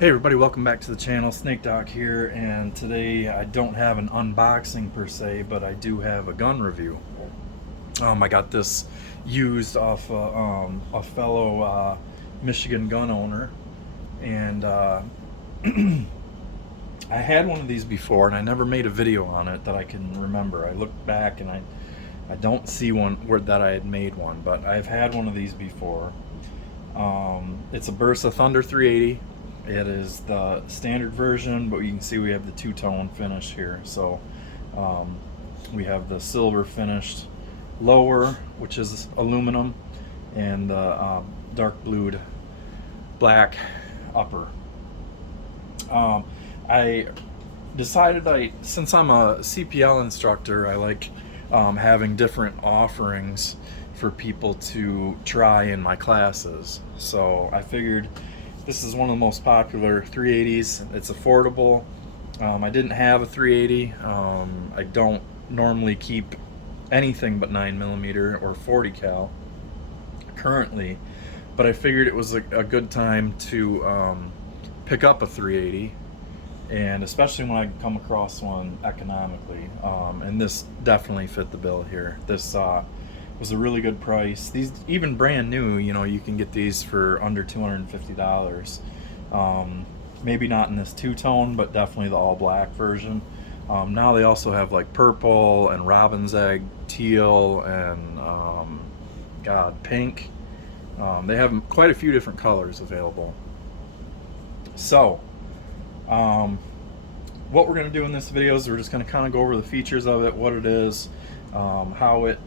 Hey everybody, welcome back to the channel. Snake Doc here, and today I don't have an unboxing per se, but I do have a gun review. I got this used off a fellow Michigan gun owner, and I had one of these before, and I never made a video on it that I can remember. I looked back, and I don't see one where that I had made one, but I've had one of these before. It's a Bersa Thunder 380. It is the standard version, but you can see we have the two-tone finish here. So we have the silver finished lower, which is aluminum, and the dark blued black upper. I decided since I'm a CPL instructor, I like having different offerings for people to try in my classes. So I figured this is one of the most popular 380s. It's affordable. I didn't have a 380. I don't normally keep anything but 9mm or 40 cal currently, but I figured it was a good time to pick up a 380, and especially when I come across one economically. And this definitely fit the bill here. This was a really good price. These, even brand new, you can get these for under $250. Maybe not in this two-tone, but definitely the all-black version. Now they also have like purple and robin's egg, teal, and pink. They have quite a few different colors available. So what we're going to do in this video is we're just going to kind of go over the features of it, what it is, how it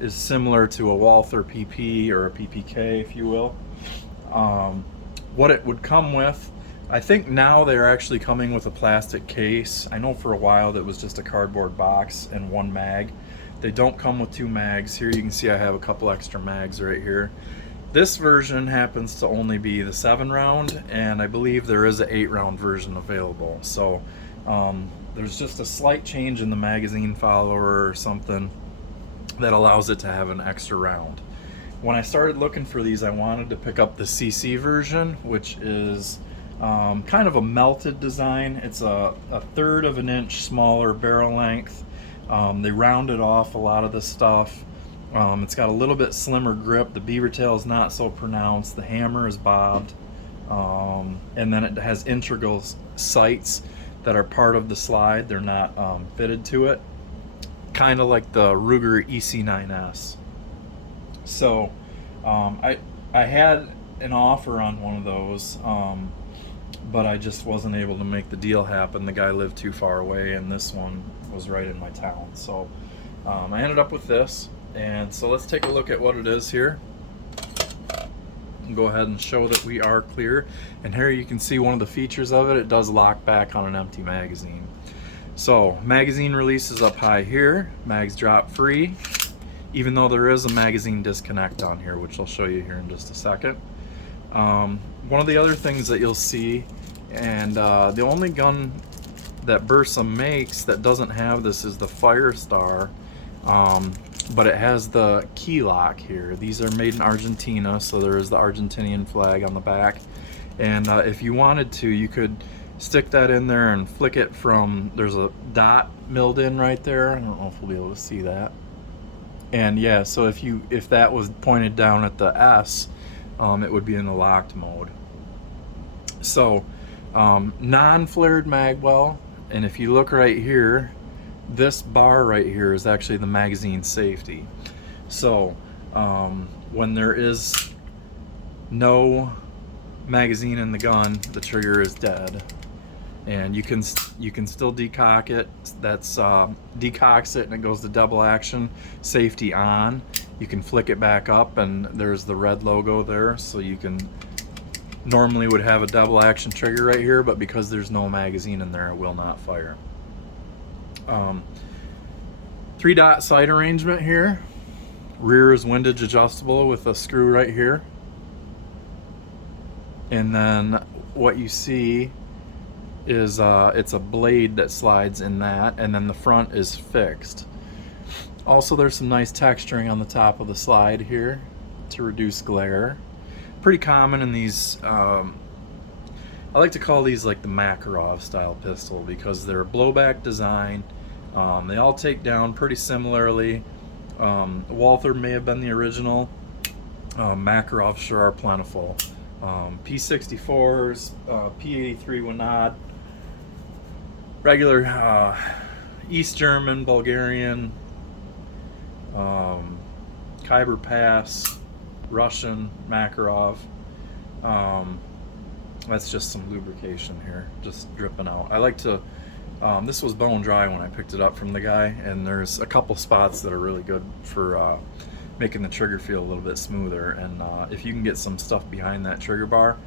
is similar to a Walther PP or a PPK, if you will. What it would come with. I think now they're actually coming with a plastic case. I know for a while that was just a cardboard box and one mag. They don't come with two mags. Here you can see I have a couple extra mags right here. This version happens to only be the 7-round, and I believe there is an 8-round version available. So there's just a slight change in the magazine follower or something that allows it to have an extra round. When I started looking for these, I wanted to pick up the CC version, which is kind of a melted design. It's a 1/3 of an inch smaller barrel length. They rounded off a lot of the stuff. It's got a little bit slimmer grip. The beaver tail is not so pronounced. The hammer is bobbed. And then it has integral sights that are part of the slide. They're not fitted to it. Kind of like the Ruger EC9S. So I had an offer on one of those, but I just wasn't able to make the deal happen. The guy lived too far away, and this one was right in my town. So I ended up with this. And so let's take a look at what it is here. Go ahead and show that we are clear. And here you can see one of the features of it. It does lock back on an empty magazine. So magazine releases up high here. Mags drop free, even though there is a magazine disconnect on here, which I'll show you here in just a second. One of the other things that you'll see, and the only gun that Bersa makes that doesn't have this is the Firestar. But it has the key lock here. These are made in Argentina, so there is the Argentinian flag on the back. And if you wanted to, you could stick that in there and flick it from, there's a dot milled in right there. I don't know if we'll be able to see that. And yeah, so if that was pointed down at the S, it would be in the locked mode. So non-flared mag well, and if you look right here, this bar right here is actually the magazine safety. So when there is no magazine in the gun, the trigger is dead, and you can still decock it. That's decocks it, and it goes to double action, safety on. You can flick it back up, and there's the red logo there. So you can normally would have a double action trigger right here, but because there's no magazine in there, it will not fire. 3-dot sight arrangement here. Rear is windage adjustable with a screw right here. And then what you see is it's a blade that slides in that, and then the front is fixed. Also, there's some nice texturing on the top of the slide here to reduce glare. pretty common in these. I like to call these like the Makarov style pistol because they're a blowback design. They all take down pretty similarly. Walther may have been the original. Makarovs sure are plentiful. P64s, P83 Winod, regular East German, Bulgarian, Khyber Pass, Russian Makarov. That's just some lubrication here, just dripping out. I like to, this was bone dry when I picked it up from the guy, and there's a couple spots that are really good for making the trigger feel a little bit smoother. And if you can get some stuff behind that trigger bar,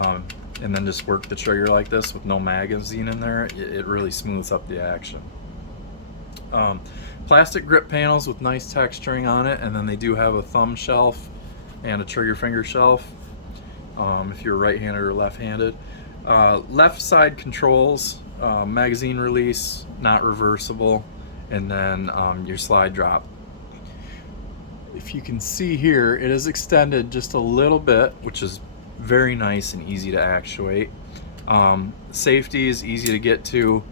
and then just work the trigger like this with no magazine in there, it really smooths up the action. Plastic grip panels with nice texturing on it, and then they do have a thumb shelf and a trigger finger shelf. If you're right-handed or left-handed. Left side controls, magazine release, not reversible, and then your slide drop. If you can see here, it is extended just a little bit, which is very nice and easy to actuate. Safety is easy to get to.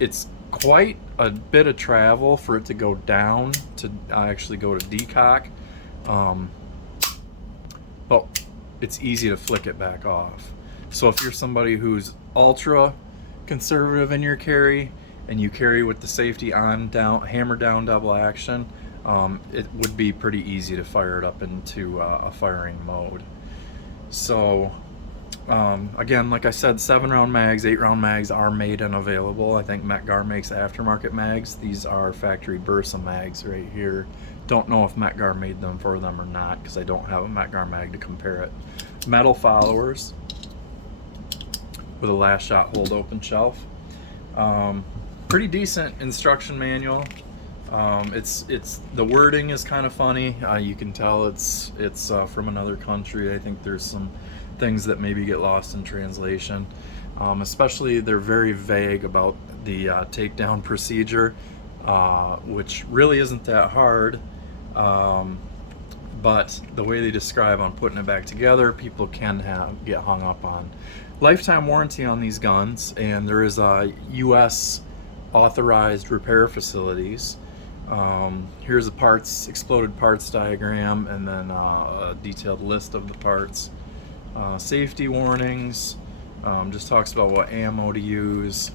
It's quite a bit of travel for it to go down to actually go to decock. But it's easy to flick it back off. So if you're somebody who's ultra conservative in your carry and you carry with the safety on, down, hammer down double action, it would be pretty easy to fire it up into a firing mode. So again, like I said, 7-round mags, 8-round mags are made and available. I think Metgar makes aftermarket mags. These are factory Bersa mags right here. Don't know if Metgar made them for them or not because I don't have a Metgar mag to compare it. Metal followers with a last shot hold open shelf. Pretty decent instruction manual. It's the wording is kind of funny. You can tell it's from another country. I think there's some things that maybe get lost in translation. Especially they're very vague about the takedown procedure, which really isn't that hard. But the way they describe on putting it back together, people can get hung up on. Lifetime warranty on these guns, and there is U.S. authorized repair facilities. Here's a exploded parts diagram, and then a detailed list of the parts. Safety warnings, just talks about what ammo to use,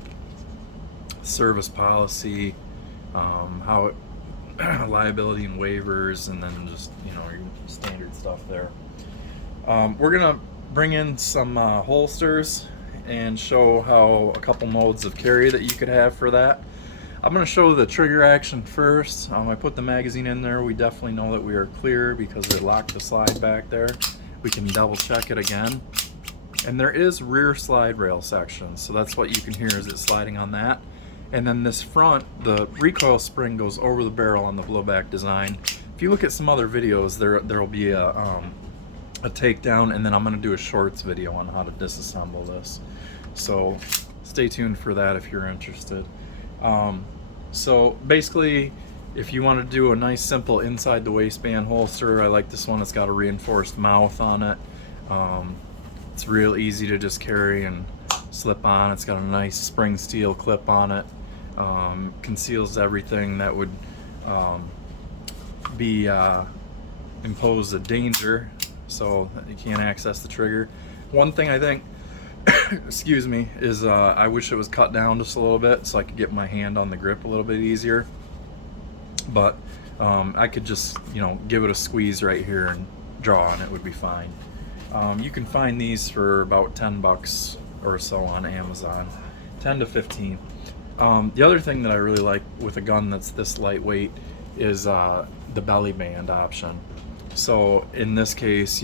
service policy, how it liability and waivers, and then just your standard stuff there. We're gonna bring in some holsters and show how a couple modes of carry that you could have for that. I'm gonna show the trigger action first. I put the magazine in there. We definitely know that we are clear because they locked the slide back there. We can double check it again, and there is rear slide rail section, so that's what you can hear is it sliding on that. And then this front, the recoil spring goes over the barrel on the blowback design. If you look at some other videos, there will be a takedown, and then I'm going to do a shorts video on how to disassemble this. So stay tuned for that if you're interested. So basically, if you want to do a nice simple inside the waistband holster, I like this one. It's got a reinforced mouth on it. It's real easy to just carry and slip on. It's got a nice spring steel clip on it. Conceals everything that would impose a danger, so you can't access the trigger. One thing I think excuse me, is I wish it was cut down just a little bit so I could get my hand on the grip a little bit easier, but I could just give it a squeeze right here and draw on it would be fine. You can find these for about 10 bucks or so on Amazon, 10 to 15. The other thing that I really like with a gun that's this lightweight is the belly band option. So in this case,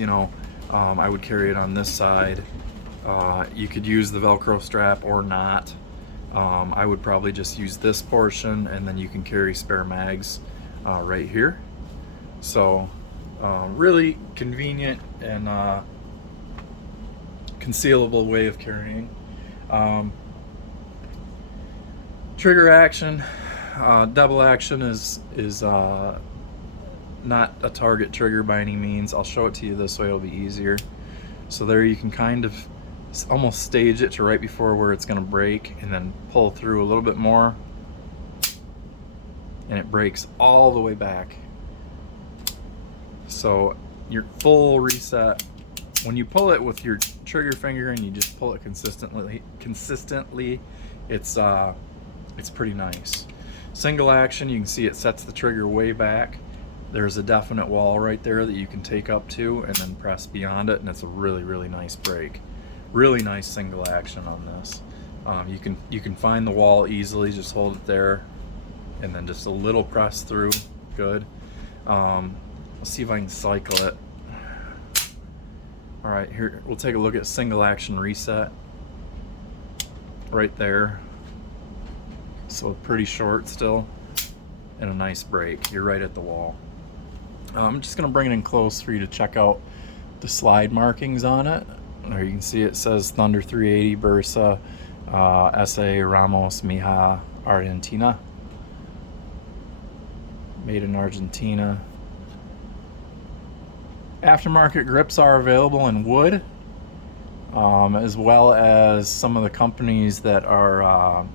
I would carry it on this side. You could use the Velcro strap or not. I would probably just use this portion, and then you can carry spare mags right here. So really convenient and concealable way of carrying. Trigger action, double action is not a target trigger by any means. I'll show it to you this way, it'll be easier. So there you can kind of almost stage it to right before where it's going to break, and then pull through a little bit more, and it breaks all the way back. So your full reset, when you pull it with your trigger finger and you just pull it consistently, it's pretty nice. Single action, you can see it sets the trigger way back. There's a definite wall right there that you can take up to and then press beyond it, and it's a really nice break. Really nice single action on this. You can find the wall easily, just hold it there and then just a little press through. Good. Let's see if I can cycle it. All right, here we'll take a look at single action reset right there. So pretty short still, and a nice break. You're right at the wall. I'm just gonna bring it in close for you to check out the slide markings on it. There you can see it says Thunder 380 Bersa S.A. Ramos Mija, Argentina. Made in Argentina. Aftermarket grips are available in wood, as well as some of the companies that are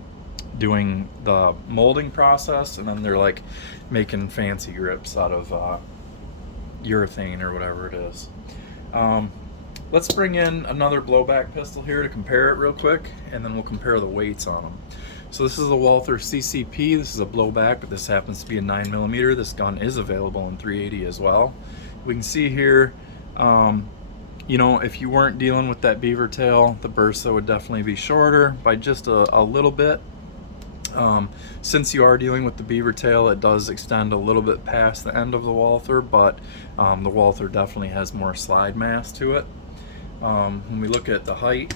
doing the molding process, and then they're like making fancy grips out of urethane or whatever it is. Let's bring in another blowback pistol here to compare it real quick, and then we'll compare the weights on them. So this is a Walther CCP. This is a blowback, but this happens to be a 9mm. This gun is available in 380 as well. We can see here, you know, if you weren't dealing with that beaver tail, the Bersa would definitely be shorter by just a little bit. Since you are dealing with the beaver tail, it does extend a little bit past the end of the Walther, but the Walther definitely has more slide mass to it. When we look at the height,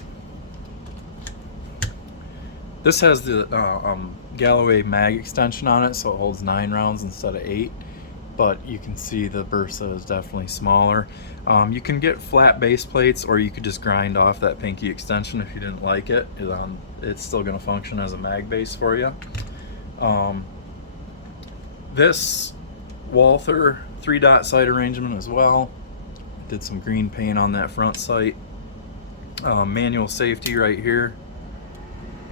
this has the Galloway mag extension on it, so it holds 9 rounds instead of 8. But you can see the Bersa is definitely smaller. You can get flat base plates, or you could just grind off that pinky extension if you didn't like it. It's still going to function as a mag base for you. This Walther 3-dot sight arrangement as well. Did some green paint on that front sight. Manual safety right here.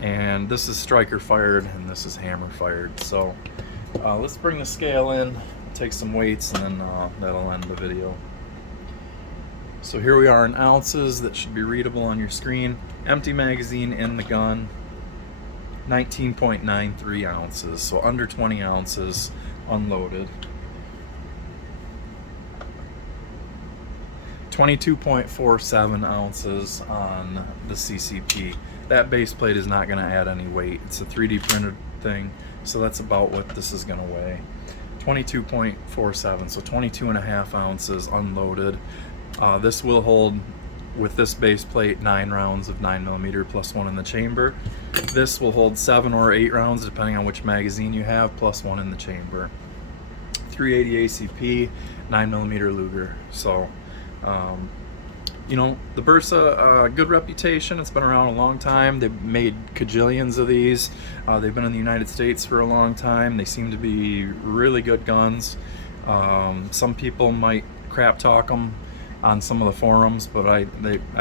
And this is striker fired, and this is hammer fired. So let's bring the scale in, take some weights, and then that'll end the video. So here we are in ounces. That should be readable on your screen. Empty magazine in the gun, 19.93 ounces, so under 20 ounces unloaded. 22.47 ounces on the CCP. That base plate is not going to add any weight. It's a 3D printed thing, so that's about what this is going to weigh. 22.47, so 22.5 ounces unloaded. This will hold, with this base plate, 9 rounds of 9mm plus 1 in the chamber. This will hold 7 or 8 rounds depending on which magazine you have, plus 1 in the chamber. 380 ACP, 9mm Luger. So you know, the Bersa, good reputation. It's been around a long time. They've made cajillions of these. They've been in the United States for a long time. They seem to be really good guns. Some people might crap talk them on some of the forums, but I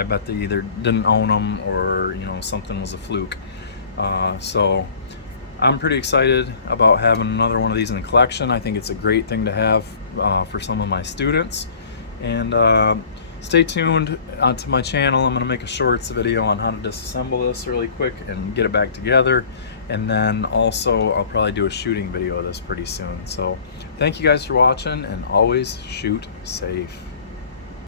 bet they either didn't own them, or you know, something was a fluke. So I'm pretty excited about having another one of these in the collection. I think it's a great thing to have for some of my students. And stay tuned to my channel. I'm going to make a shorts video on how to disassemble this really quick and get it back together. And then also I'll probably do a shooting video of this pretty soon. So thank you guys for watching, and always shoot safe.